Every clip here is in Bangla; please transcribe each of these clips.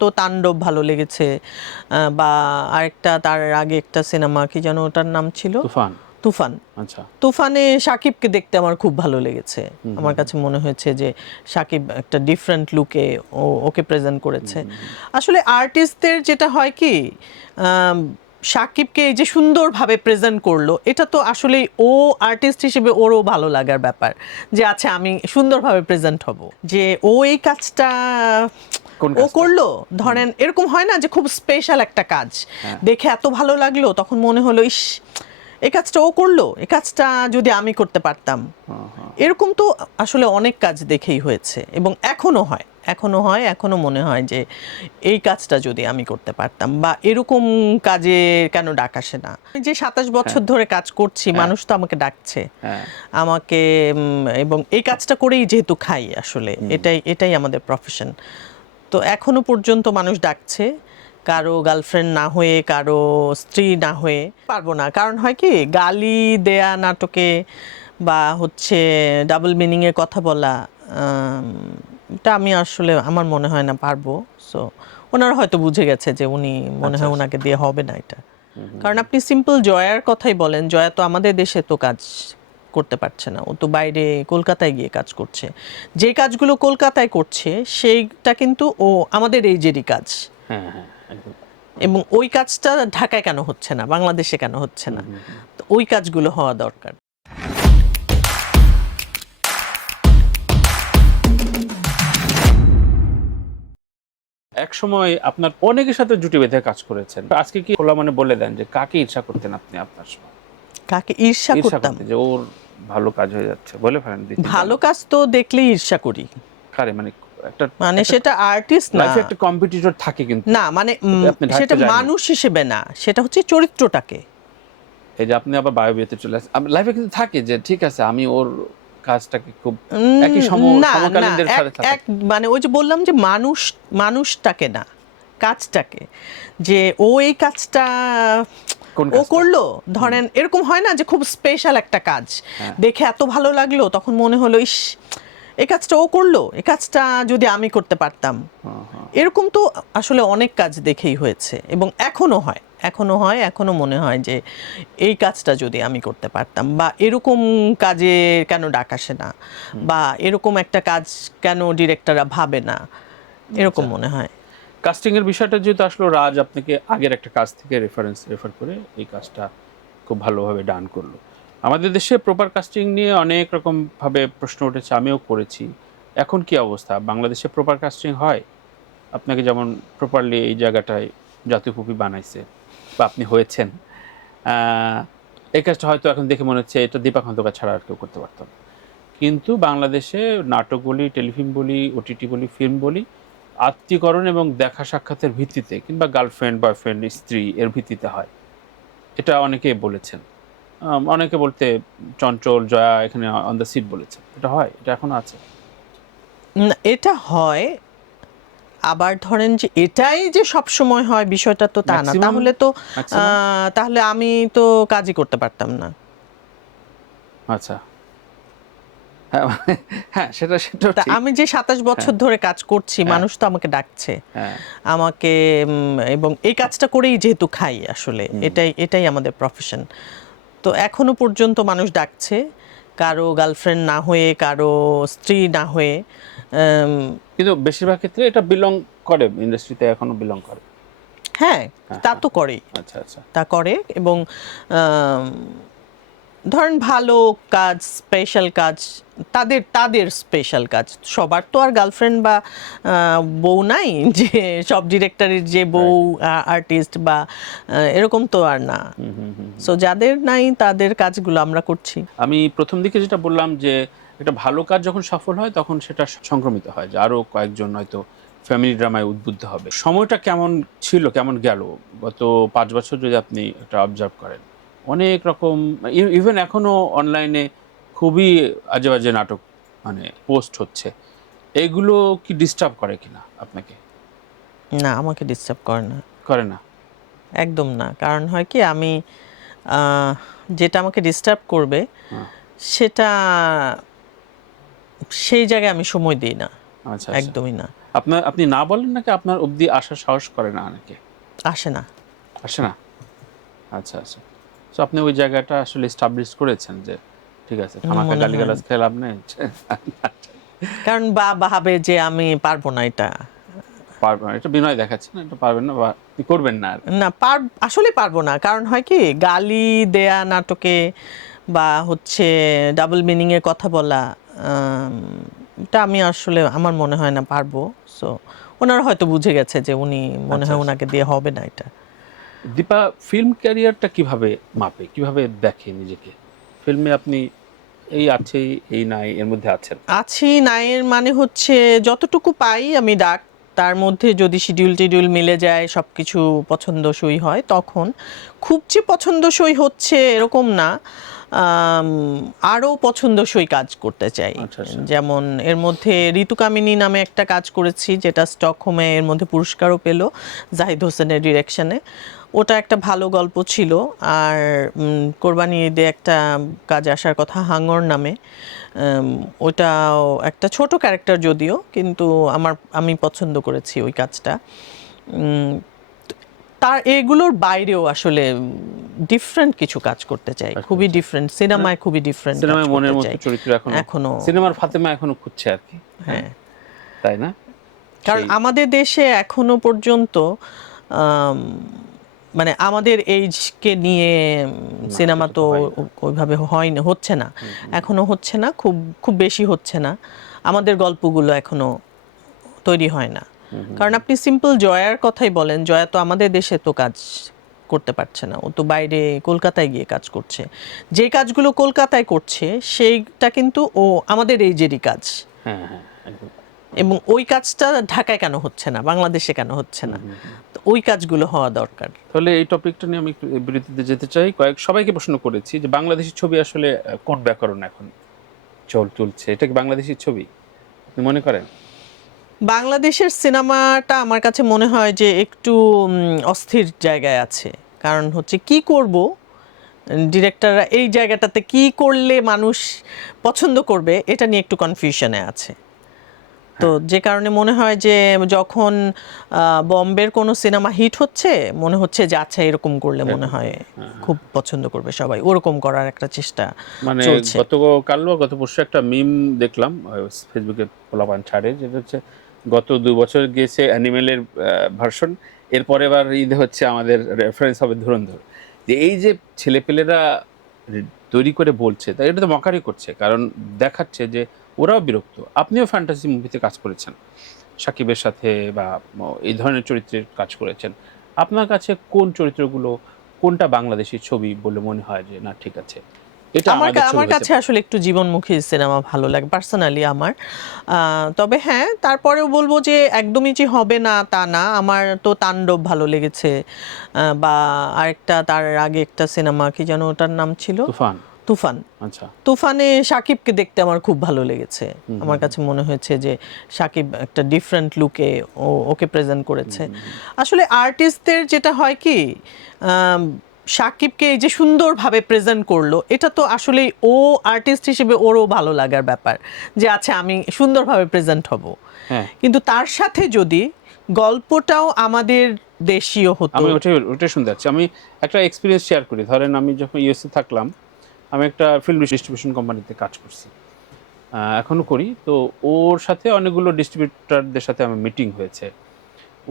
তো তাণ্ডব ভালো লেগেছে, বা আরেকটা তার আগে একটা সিনেমা কি যেন ওটার নাম ছিল, তুফান। তুফান। আচ্ছা, তুফানে শাকিবকে দেখতে আমার খুব ভালো লেগেছে। আমার কাছে মনে হয়েছে যে শাকিব একটা ডিফারেন্ট লুকে ওকে প্রেজেন্ট করেছে। আসলে আর্টিস্টদের যেটা হয় কি, শাকিবকে এই যে সুন্দরভাবে প্রেজেন্ট করলো, এটা তো আসলে ও আর্টিস্ট হিসেবে ওরও ভালো লাগার ব্যাপার যে আচ্ছা আমি সুন্দরভাবে প্রেজেন্ট হব, যে ও এই কাজটা কোন ও কাজটা? করলো। ধরেন এরকম হয় না যে খুব স্পেশাল একটা কাজ দেখে এত ভালো লাগলো, তখন মনে হলো ইস এই কাজটা ও করলো, এই কাজটা যদি আমি করতে পারতাম। এরকম তো আসলে অনেক কাজ দেখেই হয়েছে, এবং এখনো হয়, এখনো মনে হয় যে এই কাজটা যদি আমি করতে পারতাম, বা এরকম কাজে কেন ডাক আসে না। যে 27 বছর ধরে কাজ করছি, মানুষ তো আমাকে ডাকছে, আমাকে এবং এই কাজটা করেই যেহেতু খাই, আসলে এটাই আমাদের প্রফেশন। তো এখনো পর্যন্ত মানুষ ডাকছে, কারো গার্লফ্রেন্ড না হয়ে, কারো স্ত্রী না হয়ে। পারবো না, কারণ হয় কি, গালি দেয়া নাটকে বা হচ্ছে ডাবল মিনিংয়ে কথা বলা, এটা আমি আসলে আমার মনে হয় না পারবো। সো ওনারা হয়তো বুঝে গেছে যে উনি মনে হয় ওনাকে দিয়ে হবে না এটা। কারণ আপনি সিম্পল জয়ার কথাই বলেন, জয়া তো আমাদের দেশে তো কাজ করতে পারছে না, ও তো বাইরে কলকাতায় গিয়ে কাজ করছে। যে কাজগুলো কলকাতায় করছে সেইটা কিন্তু ও আমাদের এইজেরই কাজ, এবং ওই কাজটা ঢাকায় কেন হচ্ছে না, বাংলাদেশে কেন হচ্ছে না? তো ওই কাজগুলো হওয়া দরকার। এক সময় আপনার অনেকের সাথে জুটি বেঁধে কাজ করেছেন, আজকে কি খোলা মানে বলে দেন যে কাকে ঈর্ষা করতেন আপনি আপনার সময়? কাকে ঈর্ষা করতাম? যে ওর ভালো কাজ হয়ে যাচ্ছে, বলে ফেলেন। ভালো কাজ তো দেখলেই ঈর্ষা করি। কারে মানে? একটা মানে সেটা আর্টিস্ট না, লাইফে একটা কম্পিটিটর থাকে কিন্তু না মানে আপনি সেটা ঢাকতে যাননি। মানুষ হিসেবে না, সেটা হচ্ছে চরিত্রটাকে। এই যে আপনি আবার বায়োবিয়েতে চলে আসেন, লাইফে কিন্তু থাকে যে ঠিক আছে আমি ওর কাজটাকে খুব একই না না, সমকালীনদের এক সাথে এক মানে ওই যে বললাম যে মানুষটাকে না, কাজটাকে, যে ও এই কাজটা কোন ও কাজটা? করলো। ধরেন এরকম হয় না যে খুব স্পেশাল একটা কাজ দেখে এত ভালো লাগলো, তখন মনে হলো ইস এই কাজটা ও করলো, এই কাজটা যদি আমি করতে পারতাম। এরকম তো আসলে অনেক কাজ দেখেই হয়েছে, এবং এখনো হয়, এখনো মনে হয় যে এই কাজটা যদি আমি করতে পারতাম, বা এরকম কাজে কেন ডাক আসে না, বা এরকম একটা কাজ কেন ডিরেক্টররা ভাবে না, এরকম মনে হয়। কাস্টিং এর বিষয়টা যেহেতু আসলো, রাজ আপনাকে আগের একটা কাজ থেকে রেফার করে এই কাজটা খুব ভালোভাবে ডান করলো। আমাদের দেশে প্রপার কাস্টিং নিয়ে অনেক রকম ভাবে প্রশ্ন উঠেছে, আমিও করেছি। এখন কি অবস্থা? বাংলাদেশে প্রপার কাস্টিং হয়? আপনাকে যেমন প্রপারলি এই জায়গাটায় জাতীয় কবি বানাইছে বা আপনি হয়েছেন, এই কাজটা হয়তো এখন দেখে মনে হচ্ছে এটা দীপা খন্দকার ছাড়া আর কেউ করতে পারত না। কিন্তু বাংলাদেশে নাটক বলি, টেলিফিল্ম বলি, ওটিটি বলি, ফিল্ম বলি, আত্মীয়করণ এবং দেখা সাক্ষাতের ভিত্তিতে কিংবা গার্লফ্রেন্ড বয়ফ্রেন্ড স্ত্রী এর ভিত্তিতে হয়, এটা অনেকে বলেছেন। অনেকে বলতে চঞ্চল, জয়া এখানে অন দ্য সিট বলেছেন। এটা হয়, এটা এখনো আছে। এটা হয়, আবার ধরেন যে এটাই যে সব সময় হয় বিষয়টা তো তা না। তাহলে তো তাহলে আমি তো কাজই করতে পারতাম না। আচ্ছা, হ্যাঁ সেটা ঠিক। আমি যে 27 বছর ধরে কাজ করছি, মানুষ তো আমাকে ডাকছে, আমাকে এবং এই কাজটা করেই যেহেতু খাই, আসলে এটাই আমাদের প্রফেশন। তো এখনো পর্যন্ত মানুষ ডাকছে, কারো গার্লফ্রেন্ড না হয়ে, কারো স্ত্রী না হয়ে। কিন্তু বেশিরভাগ ক্ষেত্রে এটা বিলং করে, ইন্ডাস্ট্রিতে এখনো বিলং করে। হ্যাঁ, তা তো করেই। আচ্ছা আচ্ছা, তা করে, এবং ধরেন ভালো কাজ, স্পেশাল কাজ, তাদের স্পেশাল কাজ। সবার তো আর গার্লফ্রেন্ড বা বউ নাই যে সব ডিরেক্টরের যে বউ আর্টিস্ট বা এরকম তো আর না। সো যাদের নাই তাদের কাজগুলো আমরা করছি। আমি প্রথম দিকে যেটা বললাম যে একটা ভালো কাজ যখন সফল হয় তখন সেটা সংক্রমিত হয়, যে আরো কয়েকজন হয়তো ফ্যামিলি ড্রামায় উদ্বুদ্ধ হবে। সময়টা কেমন ছিল, কেমন গেল গত 5 বছর যদি আপনি একটা অবজার্ভ করেন, অনেক রকম, ইভেন এখনো অনলাইনে খুবই আজে বাজে নাটক মানে পোস্ট হচ্ছে, এগুলো কি ডিস্টার্ব করে কিনা আপনাকে? না, আমাকে ডিস্টার্ব করে না। করে না? একদম না। কারণ হয় কি, আমি যেটা আমাকে ডিস্টার্ব করবে সেটা সেই জায়গায় আমি সময় দিই না। আচ্ছা, একদমই না। আপনি না বলেন নাকি আপনার অবধি আসার সাহস করে না অনেকে? আসে না। আসে না? আচ্ছা আচ্ছা। সো আপনি ওই জায়গাটা আসলে এস্টাবলিশ করেছেন যে ঠিক আছে, খামাখা মনে হয় গালিগালাজ খেয়ে লাভ নেই। কারণ বা ভাবে যে আমি পারবো না এটা। পারবেন না, এটা বিনয় দেখাচ্ছে না, এটা পারবেন না বা আপনি করবেন না আর। না আসলে পারবো না, কারণ হয় কি গালি দেয়া নাটকে বা হচ্ছে ডাবল মিনিং এ কথা বলা, এটা আমি আসলে আমার মনে হয় না পারবো। সো ওনারা হয়তো বুঝে গেছে যে উনি মনে আচ্ছা, হয় আচ্ছা। ওনাকে দিয়ে হবে না এটা। দীপা ফিল্ম ক্যারিয়ারটা কিভাবে মাপে, কিভাবে দেখে নিজেকে? ফিল্মে আপনি এই আছে, এই নাই, এর মধ্যে আছেন। আছি নায়ের মানে হচ্ছে যতটুকু পাই আমি ডাক, তার মধ্যে যদি শিডিউল টিডিউল মিলে যায় সবকিছু পছন্দসই হয় তখন। খুব যে পছন্দসই হচ্ছে এরকম না, আরও পছন্দসই কাজ করতে চাই। আচ্ছা, আচ্ছা। যেমন এর মধ্যে ঋতুকামিনী নামে একটা কাজ করেছি যেটা স্টকহোমে এর মধ্যে পুরস্কারও পেল জাহিদ হোসেনের ডিরেকশনে। ওটা একটা ভালো গল্প ছিল। আর কোরবানি ঈদে একটা কাজ আসার কথা হাঙ্গর নামে, ওটাও একটা ছোট ক্যারেক্টার যদিও, কিন্তু আমি পছন্দ করেছি ওই কাজটা। তার এগুলোর বাইরেও আসলে ডিফারেন্ট কিছু কাজ করতে চাই, খুবই ডিফারেন্ট সিনেমায়, খুবই ডিফারেন্ট কাজ সিনেমায় মনের করতে মতো চাই চরিত্র এখনো। সিনেমার ফাতেমা এখনো খুঁজছে আর কি। হ্যাঁ, তাই না? কারণ সেই আমাদের দেশে এখনো পর্যন্ত আম, মানে আমাদের এইজকে নিয়ে না, সিনেমা সেটা তো হয় না। ওইভাবে হয় না, হচ্ছে না, এখনো হচ্ছে না, খুব খুব বেশি হচ্ছে না। আমাদের গল্পগুলো এখনো তৈরি হয় না। কারণ আপনি সিম্পল জয়ার কথাই বলেন, জয়া তো আমাদের দেশে তো কাজ করতে পারছে না, ও তো বাইরে কলকাতায় গিয়ে কাজ করছে। যে কাজগুলো কলকাতায় করছে সেইটা কিন্তু ও আমাদের এইজেরই কাজ, হ্যাঁ, হ্যাঁ, একদম। এবং ওই কাজটা ঢাকায় কেন হচ্ছে না, বাংলাদেশে কেন হচ্ছে না? তো ওই কাজগুলো হওয়া দরকার। তাহলে এই টপিকটা নিয়ে আমি একটু বিরতিতে যেতে চাই। সবাইকে প্রশ্ন করেছি যে বাংলাদেশি ছবি আসলে কোন ব্যাকরণ এখন চলছে, এটা কি বাংলাদেশি ছবি আপনি মনে করেন? বাংলাদেশের সিনেমাটা আমার কাছে মনে হয় যে একটু অস্থির জায়গায় আছে। কারণ হচ্ছে কি করব, ডিরেক্টররা এই জায়গাটাতে কি করলে মানুষ পছন্দ করবে এটা নিয়ে একটু কনফিউশনে আছে। তো যে কারণে মনে হয় যে যখন বম্বের কোনো সিনেমা হিট হচ্ছে মনে হচ্ছে যে আচ্ছা এরকম করলে মনে হয় খুব পছন্দ করবে সবাই, ওরকম করার একটা চেষ্টা মানে চলছে। গত পরশু একটা মিম দেখলাম ফেসবুকে, পোলাপান ছাড়ে, যেটা হচ্ছে গত 2 বছর গিয়েছে অ্যানিমেলের ভার্সন, এরপরে এবার ঈদে হচ্ছে আমাদের রেফারেন্স হবে ধুরন্ধর। যে এই যে ছেলেপেলেরা তৈরি করে বলছে, তাই এটা তো মকারি করছে, কারণ দেখাচ্ছে যে ওরাও বিরক্ত। আপনিও ফ্যান্টাসি মুভিতে কাজ করেছেন সাকিবের সাথে, বা এই ধরনের চরিত্রের কাজ করেছেন। আপনার কাছে কোন চরিত্রগুলো, কোনটা বাংলাদেশি ছবি বলে মনে হয় যে না ঠিক আছে, এটা আমাদের ছবি আমার হতে কাছে পারে? আসলে একটু জীবনমুখী সিনেমা ভালো লাগে পার্সোনালি আমার। তবে হ্যাঁ, তারপরেও বলবো যে একদমই যে হবে না তা না। আমার তো তাণ্ডব ভালো লেগেছে, বা আরেকটা তার আগে একটা সিনেমা কি যেন ওটার নাম ছিল, তুফান। তুফান। আচ্ছা। তুফানে শাকিবকে দেখতে আমার খুব ভালো লেগেছে। আমার কাছে মনে হয়েছে যে শাকিব একটা ডিফারেন্ট লুকে ওকে প্রেজেন্ট করেছে। আসলে আর্টিস্টদের যেটা হয় কি, শাকিবকে এই যে সুন্দরভাবে প্রেজেন্ট করলো, এটা তো আসলে ও আর্টিস্ট হিসেবে ওরও ভালো লাগার ব্যাপার যে আচ্ছা আমি সুন্দরভাবে প্রেজেন্ট হব। হ্যাঁ, কিন্তু তার সাথে যদি গল্পটাও আমাদের দেশীয় হতো। আমি ওটাই শুনতে যাচ্ছি। আমি একটা এক্সপিরিয়েন্স শেয়ার করি। ধরেন আমি যখন ইউএসএ থাকলাম, আমি একটা ফিল্ম ডিস্ট্রিবিউশন কোম্পানিতে কাজ করছি, এখনো করি। তো ওর সাথে অনেকগুলো ডিস্ট্রিবিউটরদের সাথে আমার মিটিং হয়েছে।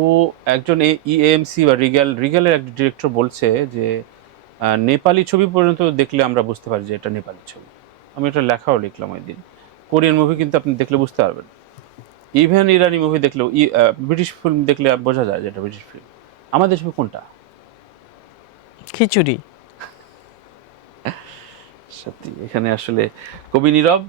ও একজন ইএমসি বা রিগ্যালের এক ডিরেক্টর বলছে যে নেপালি ছবি পর্যন্ত দেখলে আমরা বুঝতে পারি যে এটা নেপালি ছবি। আমি এটা লেখাও লিখলাম ওই দিন। কোরিয়ান মুভি কিন্তু আপনি দেখলে বুঝতে পারবেন। ইভেন ইরানি মুভি দেখলেও, ব্রিটিশ ফিল্ম দেখলে বোঝা যায় যে এটা ব্রিটিশ ফিল্ম। আমাদের ছবি কোনটা? খিচুড়ি। সত্যি, এখানে আসলে কবি নীরব